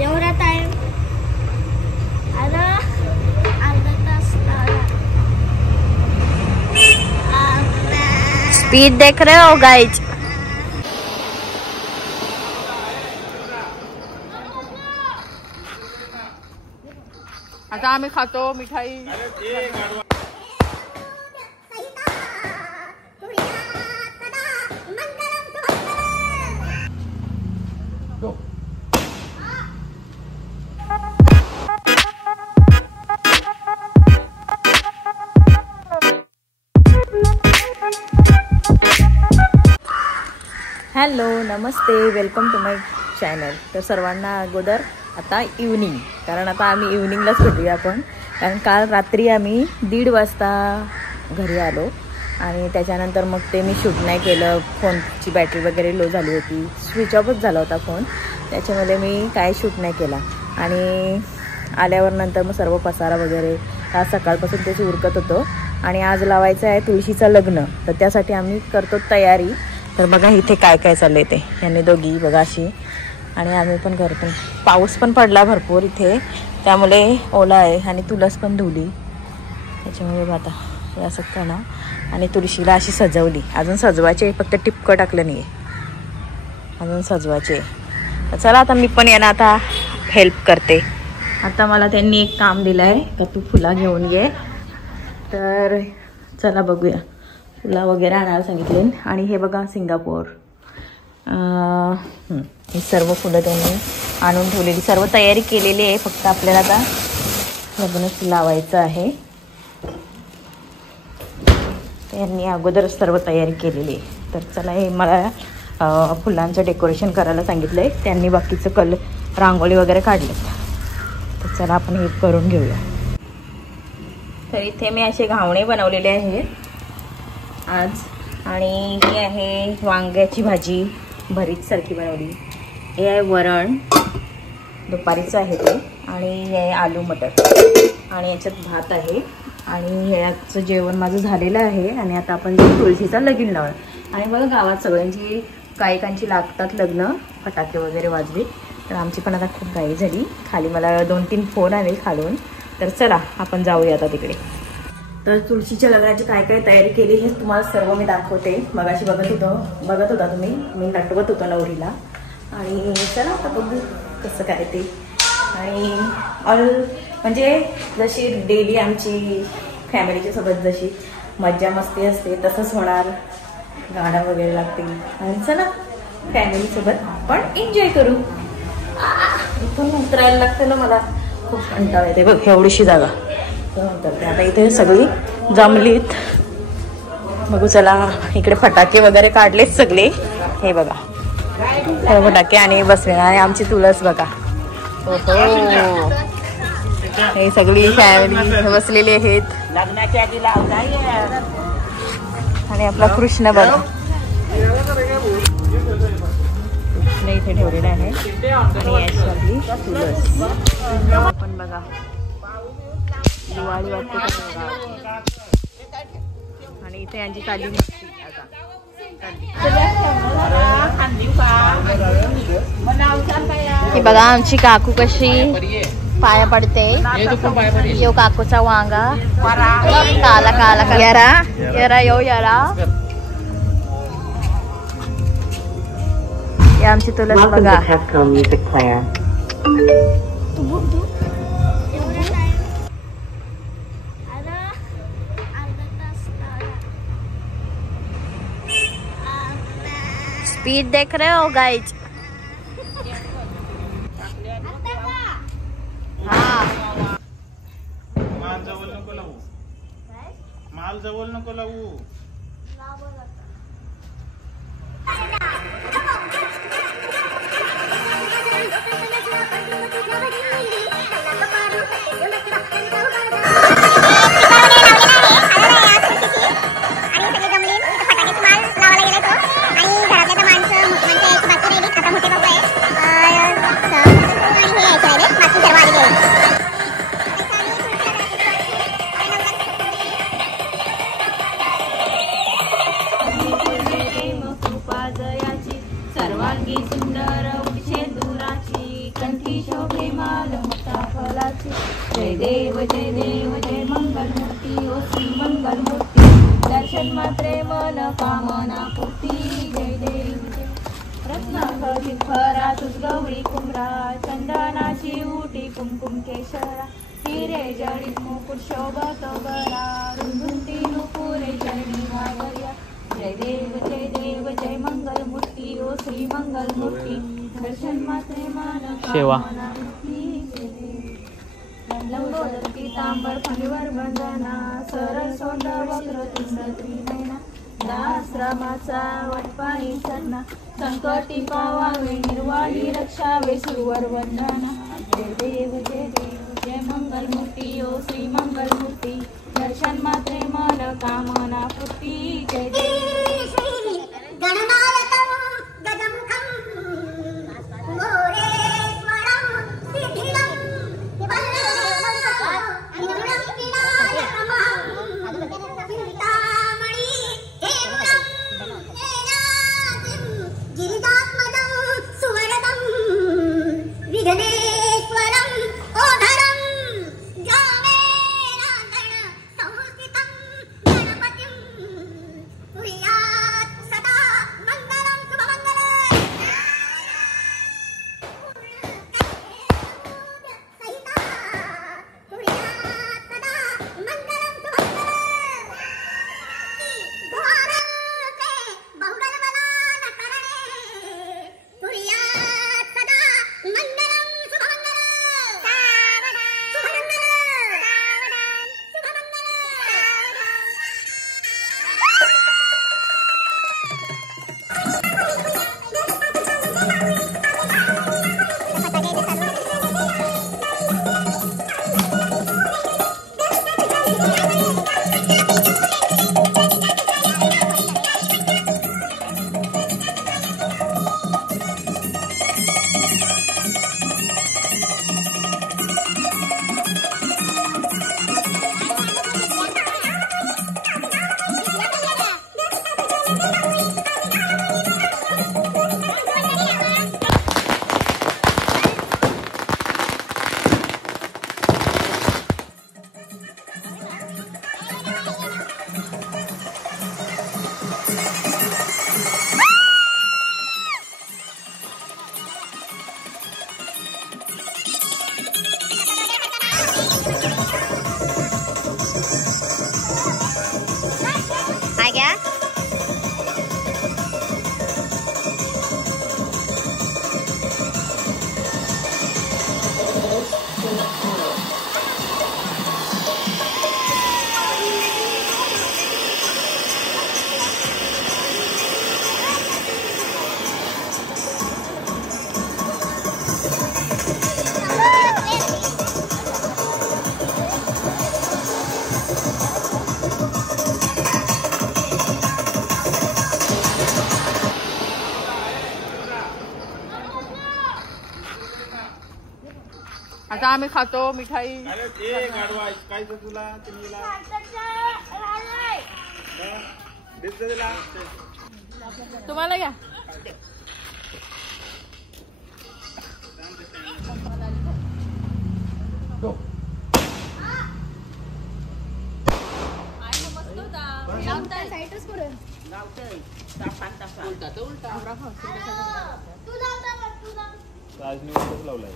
एवढा टाइम अर्धा तास स्पीड देख रहे हो गाइज। आता आम्ही खातो मिठाई। हॅलो नमस्ते, वेलकम टू माय चॅनल। तर सर्वांना अगोदर आता इव्हनिंग, कारण आता आम्ही इव्हनिंगलाच भेटूया आपण, कारण काल रात्री आम्ही 1:30 वाजता घरी आलो आणि त्याच्यानंतर मग ते मी शूट नाही केलं। फोनची बॅटरी वगैरे लो झाली होती, स्विच ऑफच झाला होता फोन, त्याच्यामुळे मी काय शूट नाही केला। आणि आल्यावर नंतर मग सर्व पसारा वगैरे आज सकाळपासून तेच उरकत होतो आणि आज लावायचं आहे तुळशीचं लग्न, तर त्यासाठी आम्ही करतो तयारी। तर बघा इथे काय काय चाललंय ते, यांनी दोघी बघा अशी, आणि आम्ही पण करतो। पाऊस पण पडला भरपूर इथे, त्यामुळे ओला आहे आणि तुळस पण धुली, त्याच्यामुळे आता हे असं करणार। आणि तुळशीला अशी सजवली, अजून सजवायचे, फक्त टिपकं टाकलं नाही आहे, अजून सजवायचे। तर चला आता मी पण यांना आता हेल्प करते। आता मला त्यांनी एक काम दिलं आहे का तू फुला घेऊन ये, तर चला बघूया। फुला वगैरे आणायला सांगितले। आणि हे बघा सिंगापूर, ही सर्व फुलं त्यांनी आणून ठेवलेली, सर्व तयारी केलेली आहे, फक्त आपल्याला आता लग्नच लावायचं आहे। त्यांनी अगोदरच सर्व तयारी केलेली आहे। तर चला, हे मला फुलांचं डेकोरेशन करायला सांगितलं आहे, त्यांनी बाकीचं रांगोळी वगैरे काढलेत। तर चला आपण हे करून घेऊया। तर इथे मी असे घावणे बनवलेले आहेत आज, आणि ही आहे वांग्याची भाजी भरीत सारखी बनवली, हे आहे वरण दुपारीचं आहे ते, आणि हे आहे आलू मटर, आणि याच्यात भात आहे। आणि ह्याचं जेवण माझं झालेलं आहे। आणि आता आपण तुळशीचा लगीन लावणार, आणि बघा गावात सगळ्यांची गायकांची लागतात लग्न, फटाके वगैरे वाजवे, तर आमची पण आता खूप घाई झाली। खाली मला 2-3 फोन आले खालून, तर चला आपण जाऊया आता तिकडे। तर तुळशीच्या लग्नाची काय काय तयारी केली हे तुम्हाला सर्व मी दाखवते। मगाशी बघत होता तुम्ही, मी नटवत होतो नवरीला, आणि चला आता बघू कसं काय ते। आणि म्हणजे जशी डेली आमची फॅमिलीच्या सोबत जशी मज्जा मस्ती असते तसंच होणार, गाणं वगैरे लागतील, आणि चला फॅमिलीसोबत आपण एन्जॉय करू। इथून उतरायला लागतं ना, मला खूप कंटाळा येते बघ, एवढीशी जागा। तर आता इथे सगळी जमलीत, बघू चला। इकडे फटाके वगैरे काढलेत सगळे, हे बघा फटाके, आणि बसले, आणि आमची तुळस बघा, हो हे सगळी फॅमिली बसलेली आहेत, आणि आपला कृष्ण बघा इथे ठेवलेला आहे, आणि याची आपली तुळस आपण बघा दिवाळी वाटते, आणि इथे यांची चालली मस्ती आता। ही बघा आमची काकू कशी पाया पडते, यो काकूचा वांगा काला काला यारा यारा यो यारा, हे आमची तुळस बघा। स्पीड देख रहे हो गाइज। माल जवळ नको लावू। सर्वांगी प्रेमाल मुक्ता फलाची. जय देव जय मंगलमूर्ती ओ श्री मंगलमूर्ती. दर्शन मात्रे मन कामना पूर्ती. जय देव जय. रत्नाखचित फरा तुझ गौरी कुमरा. चंदनाची उटी कुमकुम केशरा. हिरे जडित मुकुट शोभत गरा. रुंधुंती नुपुरे चरणी वावर्या. जय देव जय मंगलमूर्ती ओ श्री मंगलमूर्ती. दर्शन मात्रे मान शेवा. कामना पूर्ती. लंबोदर पीतांबर फणीवर बंधना. सरळ सोंड वक्र तुंड त्रिनयना. दासरामाचा वटपाणी सन्ना. संकटी पावावे निर्वाणी रक्षावे सुरवर वंदना. जय देव जय मंगलमूर्ती ओ श्री मंगलमूर्ती. दर्शन मात्रे मन कामना पूर्ती. जय देव. आता आम्ही खातो मिठाई. अरे ते गाडवा काय तुला तुम्हीला तुम्हाला घ्या. लावलाय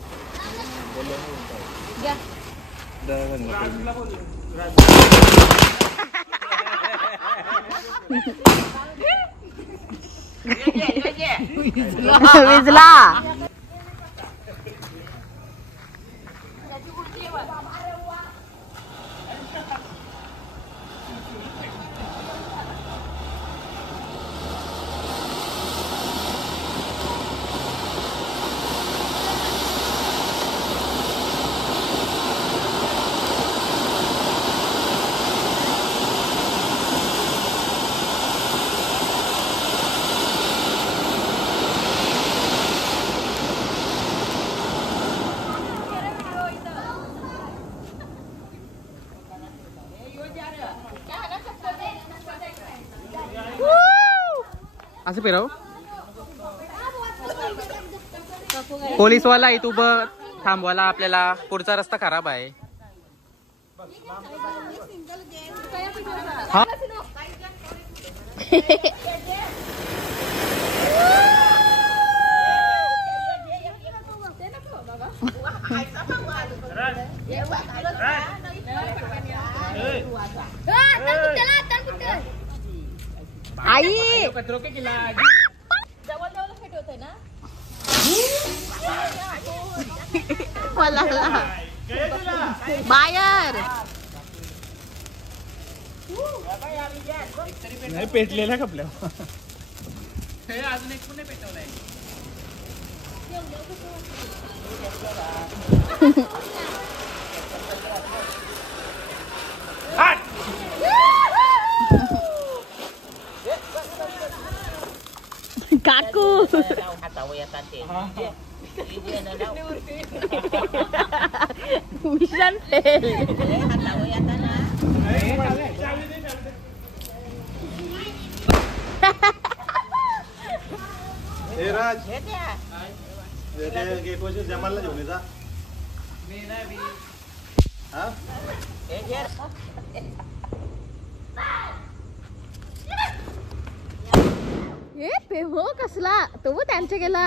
विजला. असं फिरव. पोलीस वाला आहे तू बघ. थांबवायला आपल्याला पुढचा रस्ता खराब आहे. हा? आई बायर नाही पेटलेला कपल्या. अजून एक पण नाही पेटवलाय. काकू मिशन फेल. हे राज गेट वर्षी जमालला घेऊन येता. हा ए पेहो कसला तो त्यांच्या गेला